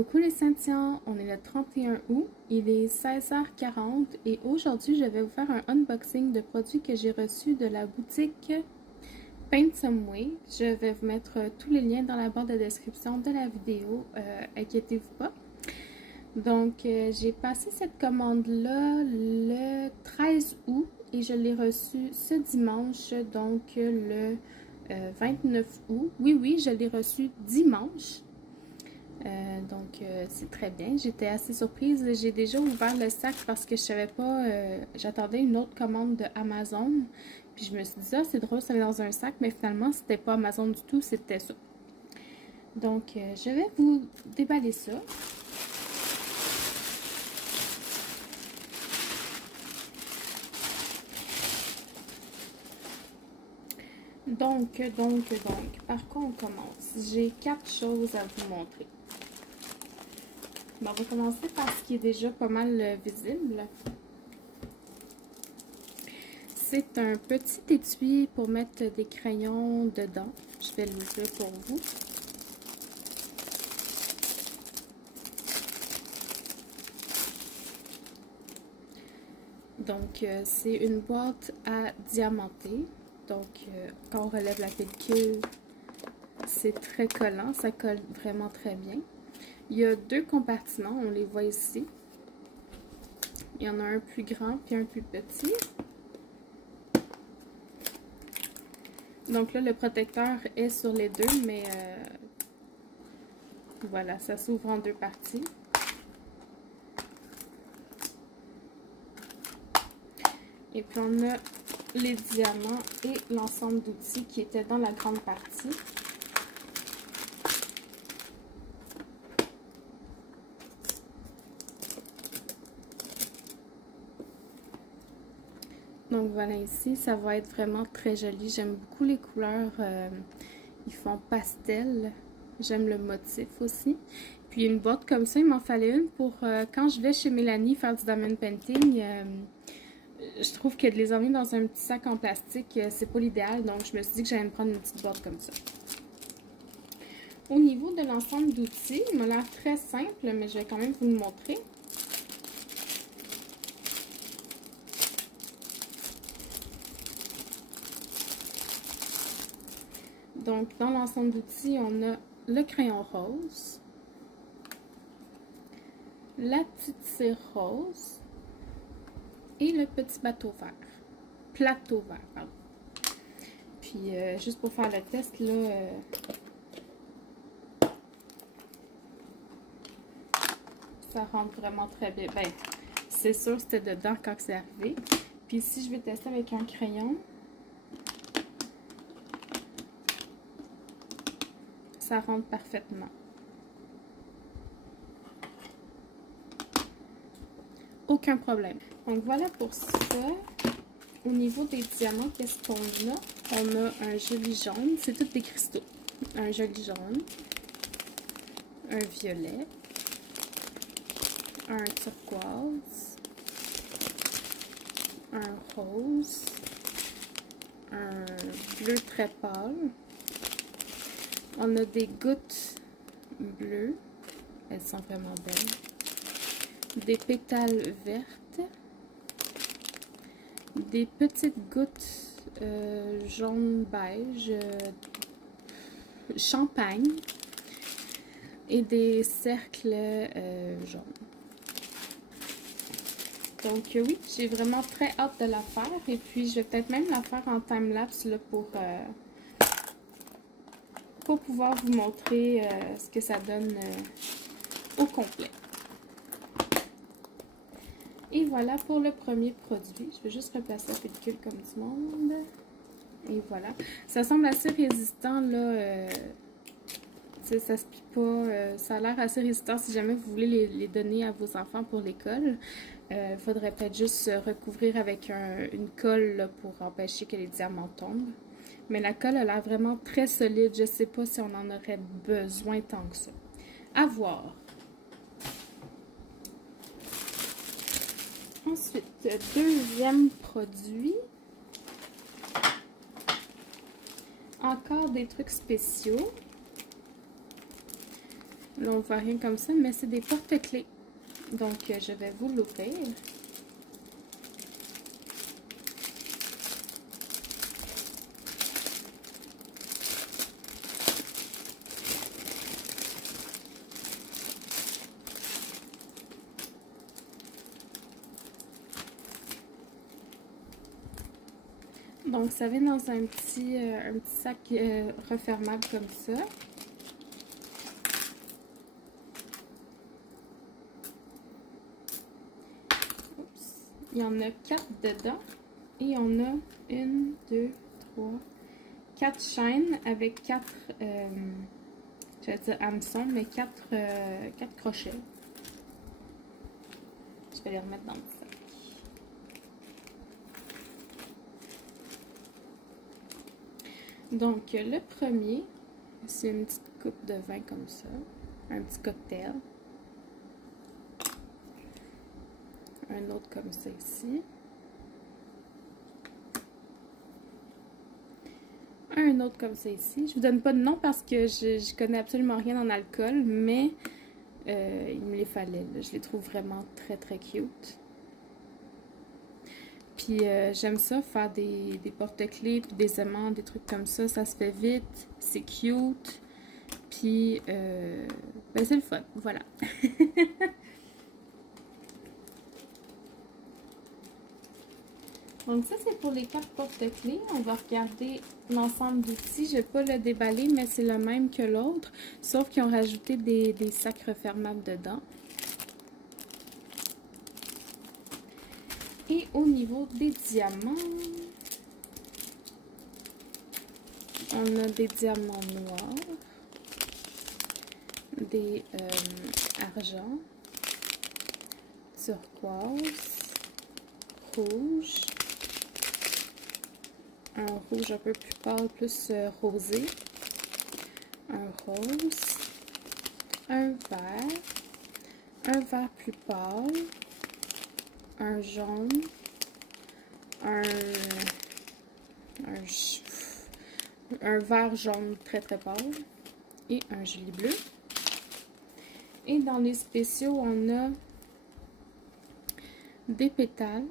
Coucou les Saint-Tiens, on est le 31 août, il est 16h40 et aujourd'hui je vais vous faire un unboxing de produits que j'ai reçus de la boutique Paint Some Way. Je vais vous mettre tous les liens dans la barre de description de la vidéo, inquiétez-vous pas. Donc j'ai passé cette commande-là le 13 août et je l'ai reçue ce dimanche, donc le 29 août. Oui, je l'ai reçue dimanche. C'est très bien. J'étais assez surprise. J'ai déjà ouvert le sac parce que je savais pas, j'attendais une autre commande de Amazon. Puis je me suis dit, ah, c'est drôle, ça va dans un sac, mais finalement, c'était pas Amazon du tout, c'était ça. Donc, je vais vous déballer ça. Donc, par quoi on commence? J'ai 4 choses à vous montrer. Bon, on va commencer par ce qui est déjà pas mal visible. C'est un petit étui pour mettre des crayons dedans. Je vais l'ouvrir pour vous. Donc, c'est une boîte à diamanter. Donc, quand on relève la pellicule, c'est très collant. Ça colle vraiment très bien. Il y a 2 compartiments, on les voit ici. Il y en a un plus grand puis un plus petit. Donc là, le protecteur est sur les deux, mais voilà, ça s'ouvre en 2 parties. Et puis on a les diamants et l'ensemble d'outils qui étaient dans la grande partie. Donc voilà, ici, ça va être vraiment très joli. J'aime beaucoup les couleurs. Ils font pastel. J'aime le motif aussi. Puis une boîte comme ça, il m'en fallait une pour quand je vais chez Mélanie faire du diamond painting. Je trouve que de les emmener dans un petit sac en plastique, c'est pas l'idéal. Donc je me suis dit que j'allais me prendre une petite boîte comme ça. Au niveau de l'ensemble d'outils, il m'a l'air très simple, mais je vais quand même vous le montrer. Donc, dans l'ensemble d'outils, on a le crayon rose, la petite cire rose et le petit plateau vert, pardon. Puis, juste pour faire le test, là, ça rentre vraiment très bien. Ben, c'est sûr, c'était dedans quand c'est arrivé. Puis, si je vais tester avec un crayon, ça rentre parfaitement. Aucun problème. Donc voilà pour ça. Au niveau des diamants, qu'est-ce qu'on a? On a un joli jaune. C'est tous des cristaux. Un joli jaune. Un violet. Un turquoise. Un rose. Un bleu très pâle. On a des gouttes bleues. Elles sont vraiment belles. Des pétales vertes. Des petites gouttes jaune beige. Champagne. Et des cercles jaunes. Donc oui, j'ai vraiment très hâte de la faire. Et puis je vais peut-être même la faire en time-lapse pour pouvoir vous montrer ce que ça donne au complet. Et voilà pour le premier produit. Je vais juste replacer la pellicule comme du monde. Et voilà. Ça semble assez résistant, là. Ça se plie pas. Ça a l'air assez résistant si jamais vous voulez les donner à vos enfants pour l'école. Il faudrait peut-être juste recouvrir avec une colle là, pour empêcher que les diamants tombent. Mais la colle a l'air vraiment très solide. Je ne sais pas si on en aurait besoin tant que ça. À voir. Ensuite, deuxième produit. Encore des trucs spéciaux. Là, on voit rien comme ça, mais c'est des porte-clés. Donc, je vais vous l'ouvrir. Donc, ça vient dans un petit sac refermable comme ça. Oups. Il y en a 4 dedans. Et on a 1, 2, 3, 4 chaînes avec 4, je vais dire hameçons, mais 4 crochets. Je vais les remettre dans le sac. Donc, le premier, c'est une petite coupe de vin comme ça. Un petit cocktail. Un autre comme ça ici. Un autre comme ça ici. Je vous donne pas de nom parce que je connais absolument rien en alcool, mais il me les fallait. Là. Je les trouve vraiment très très cute. Puis j'aime ça, faire des porte-clés, puis des aimants, des trucs comme ça. Ça se fait vite, c'est cute. Puis ben c'est le fun, voilà. Donc ça, c'est pour les 4 porte-clés. On va regarder l'ensemble d'outils. Je ne vais pas le déballer, mais c'est le même que l'autre. Sauf qu'ils ont rajouté des sacs refermables dedans. Et au niveau des diamants, on a des diamants noirs, des argent, turquoise, rouge, un rouge un peu plus pâle, plus rosé, un rose, un vert plus pâle, un jaune, un vert jaune très très pâle et un joli bleu. Et dans les spéciaux, on a des pétales,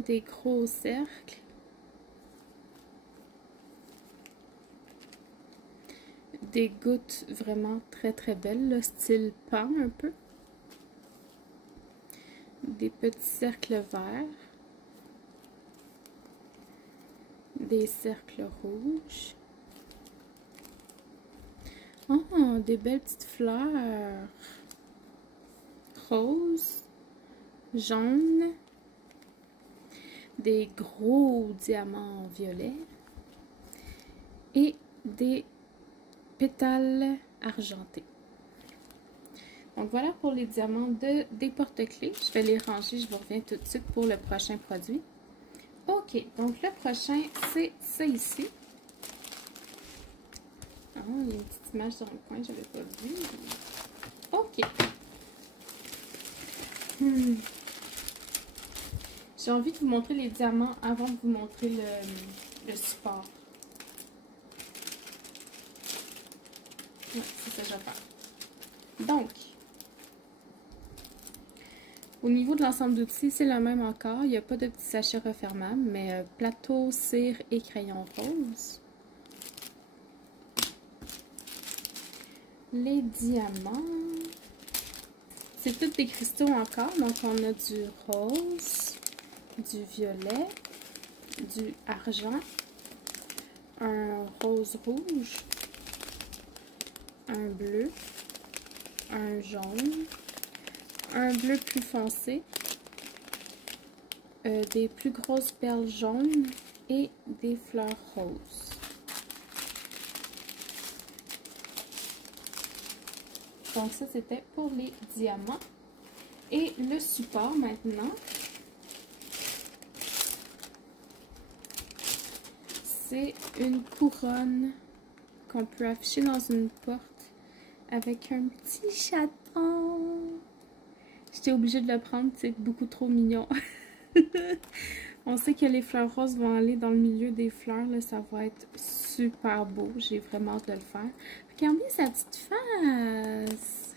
des gros cercles, des gouttes vraiment très très belles, là, style pan un peu, des petits cercles verts, des cercles rouges, oh, des belles petites fleurs roses, jaunes, des gros diamants violets et des pétales argentés. Donc voilà pour les diamants des porte-clés. Je vais les ranger, je vous reviens tout de suite pour le prochain produit. Ok, donc le prochain, c'est ça ici. Ah, il y a une petite image dans le coin, je n'avais pas vu. Ok. J'ai envie de vous montrer les diamants avant de vous montrer le support. Ouais, c'est ça que je vais faire. Donc, au niveau de l'ensemble d'outils, c'est le même encore. Il n'y a pas de petit sachet refermable, mais plateau, cire et crayon rose. Les diamants. C'est tous des cristaux encore. Donc, on a du rose, du violet, du argent, un rose rouge, un bleu, un jaune, un bleu plus foncé, des plus grosses perles jaunes et des fleurs roses. Donc ça, c'était pour les diamants. Et le support maintenant, c'est une couronne qu'on peut afficher dans une porte avec un petit chaton. J'étais obligée de le prendre, c'est beaucoup trop mignon. On sait que les fleurs roses vont aller dans le milieu des fleurs, là, ça va être super beau. J'ai vraiment hâte de le faire. Regardez sa petite face.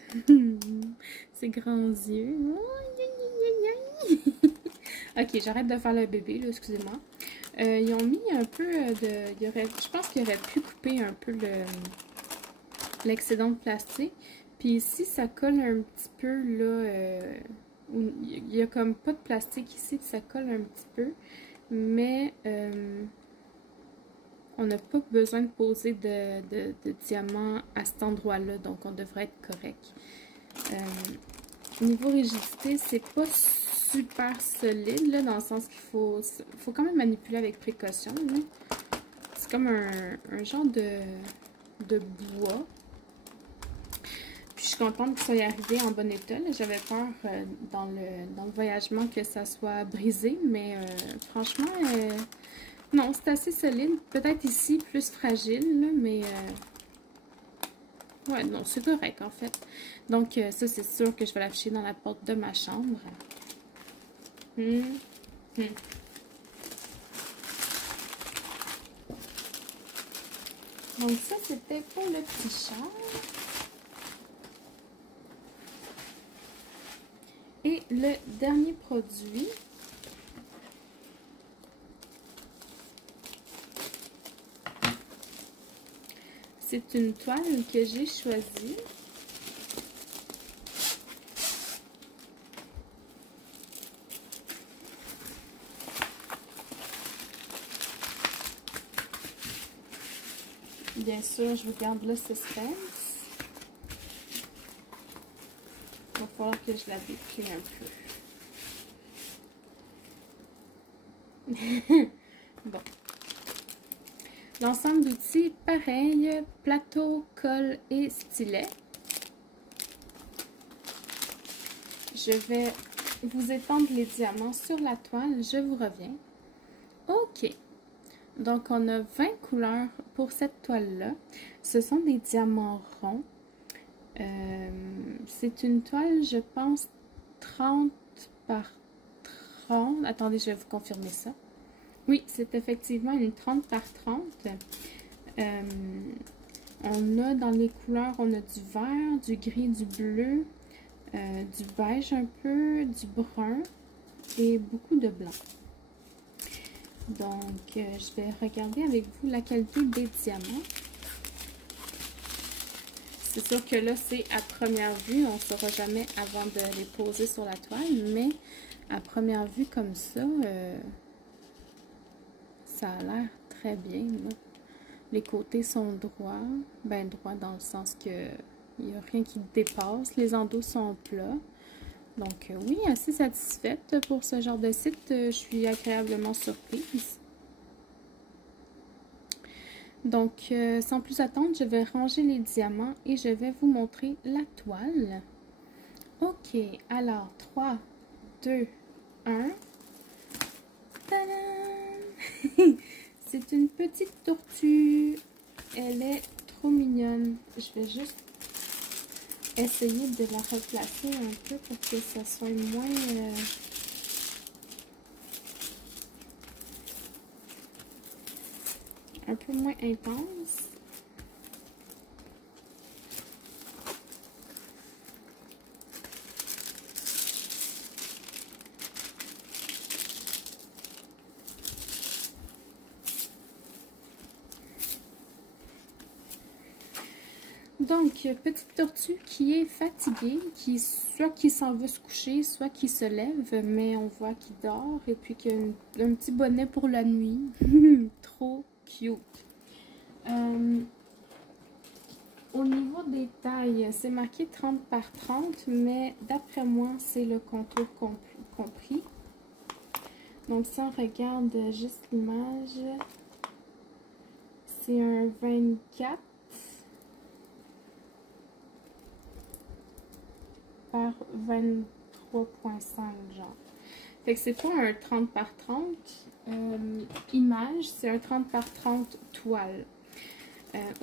Ses grands yeux. Ok, j'arrête de faire le bébé, là, excusez-moi. Ils ont mis un peu de... je pense qu'ils auraient pu couper un peu l'excédent de plastique. Puis ici, ça colle un petit peu, là... il y a comme pas de plastique ici, puis ça colle un petit peu. Mais... on n'a pas besoin de poser de diamants à cet endroit-là, donc on devrait être correct. Niveau rigidité, c'est pas super solide, là, dans le sens qu'il faut quand même manipuler avec précaution. C'est comme un genre de bois. Puis je suis contente que ça soit arrivé en bon état. J'avais peur dans le voyagement que ça soit brisé, mais franchement... non, c'est assez solide. Peut-être ici, plus fragile, là, mais... ouais, non, c'est correct, en fait. Donc, ça, c'est sûr que je vais l'afficher dans la porte de ma chambre. Donc, ça, c'était pour le petit char. Et le dernier produit... c'est une toile que j'ai choisie. Bien sûr, je vous garde le suspense. Il va falloir que je la déplie un peu. Bon. L'ensemble d'outils, pareil, plateau, colle et stylet. Je vais vous étendre les diamants sur la toile, je vous reviens. Ok, donc on a 20 couleurs pour cette toile-là. Ce sont des diamants ronds. C'est une toile, je pense, 30 par 30. Attendez, je vais vous confirmer ça. Oui, c'est effectivement une 30 par 30. On a dans les couleurs, on a du vert, du gris, du bleu, du beige un peu, du brun et beaucoup de blanc. Donc, je vais regarder avec vous la qualité des diamants. C'est sûr que là, c'est à première vue. On ne saura jamais avant de les poser sur la toile, mais à première vue comme ça... ça a l'air très bien, là. Les côtés sont droits. Ben, droits dans le sens que il n'y a rien qui dépasse. Les endos sont plats. Donc, oui, assez satisfaite pour ce genre de site. Je suis agréablement surprise. Donc, sans plus attendre, je vais ranger les diamants et je vais vous montrer la toile. Ok, alors, 3, 2, 1. Tadam! C'est une petite tortue. Elle est trop mignonne. Je vais juste essayer de la replacer un peu pour que ça soit moins... un peu moins intense. Donc, petite tortue qui est fatiguée, soit qui s'en veut se coucher, soit qui se lève, mais on voit qu'il dort et puis qu'il a un petit bonnet pour la nuit. Trop cute. Au niveau des tailles, c'est marqué 30 par 30, mais d'après moi, c'est le contour compris. Donc, si on regarde juste l'image, c'est un 24 par 23,5 genre. Fait que c'est pas un 30 par 30 image, c'est un 30 par 30 toile.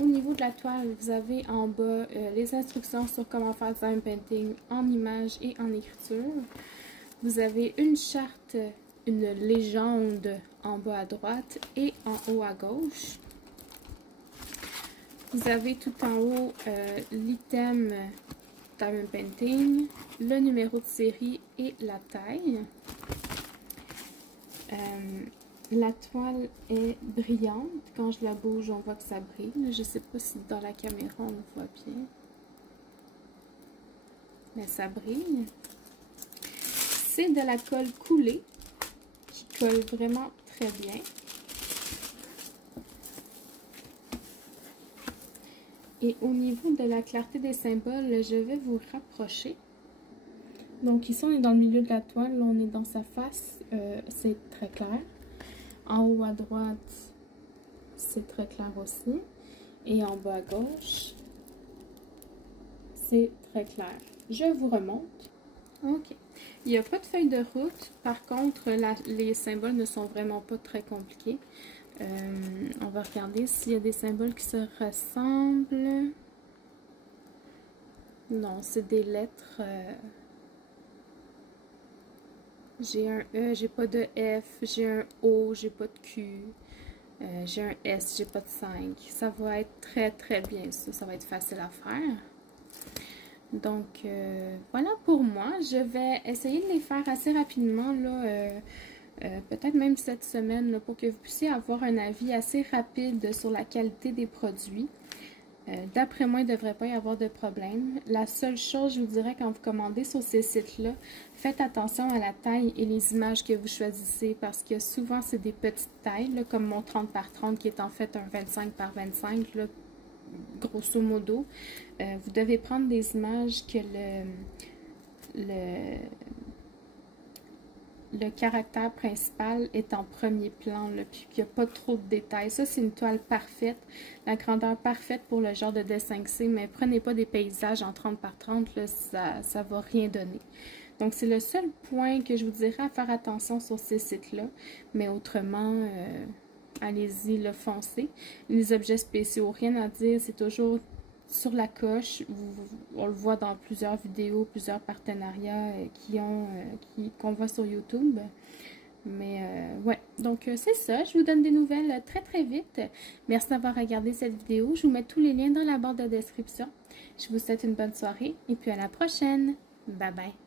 Au niveau de la toile, vous avez en bas les instructions sur comment faire du design painting en image et en écriture. Vous avez une charte, une légende en bas à droite et en haut à gauche. Vous avez tout en haut l'item Diamond Painting, le numéro de série et la taille. La toile est brillante. Quand je la bouge, on voit que ça brille. Je ne sais pas si dans la caméra on le voit bien. Mais ça brille. C'est de la colle coulée qui colle vraiment très bien. Et au niveau de la clarté des symboles, je vais vous rapprocher. Donc ici, on est dans le milieu de la toile. Là, on est dans sa face. C'est très clair. En haut à droite, c'est très clair aussi. Et en bas à gauche, c'est très clair. Je vous remonte. OK. Il n'y a pas de feuille de route. Par contre, les symboles ne sont vraiment pas très compliqués. On va regarder s'il y a des symboles qui se ressemblent. Non, c'est des lettres. J'ai un E, j'ai pas de F. J'ai un O, j'ai pas de Q. J'ai un S, j'ai pas de 5. Ça va être très très bien ça. Ça va être facile à faire. Donc, voilà pour moi. Je vais essayer de les faire assez rapidement, là, peut-être même cette semaine, là, pour que vous puissiez avoir un avis assez rapide sur la qualité des produits. D'après moi, il ne devrait pas y avoir de problème. La seule chose, je vous dirais, quand vous commandez sur ces sites-là, faites attention à la taille et les images que vous choisissez parce que souvent, c'est des petites tailles, là, comme mon 30 par 30 qui est en fait un 25 par 25, là, grosso modo. Vous devez prendre des images que le caractère principal est en premier plan, là, puis qu'il n'y a pas trop de détails. Ça, c'est une toile parfaite, la grandeur parfaite pour le genre de dessin que c'est, mais prenez pas des paysages en 30 par 30, là, ça ne va rien donner. Donc, c'est le seul point que je vous dirais à faire attention sur ces sites-là, mais autrement, allez-y, le foncez. Les objets spéciaux, rien à dire, c'est toujours sur la coche. On le voit dans plusieurs vidéos, plusieurs partenariats qu'on voit sur YouTube. Mais ouais, donc c'est ça. Je vous donne des nouvelles très très vite. Merci d'avoir regardé cette vidéo. Je vous mets tous les liens dans la barre de description. Je vous souhaite une bonne soirée et puis à la prochaine. Bye bye.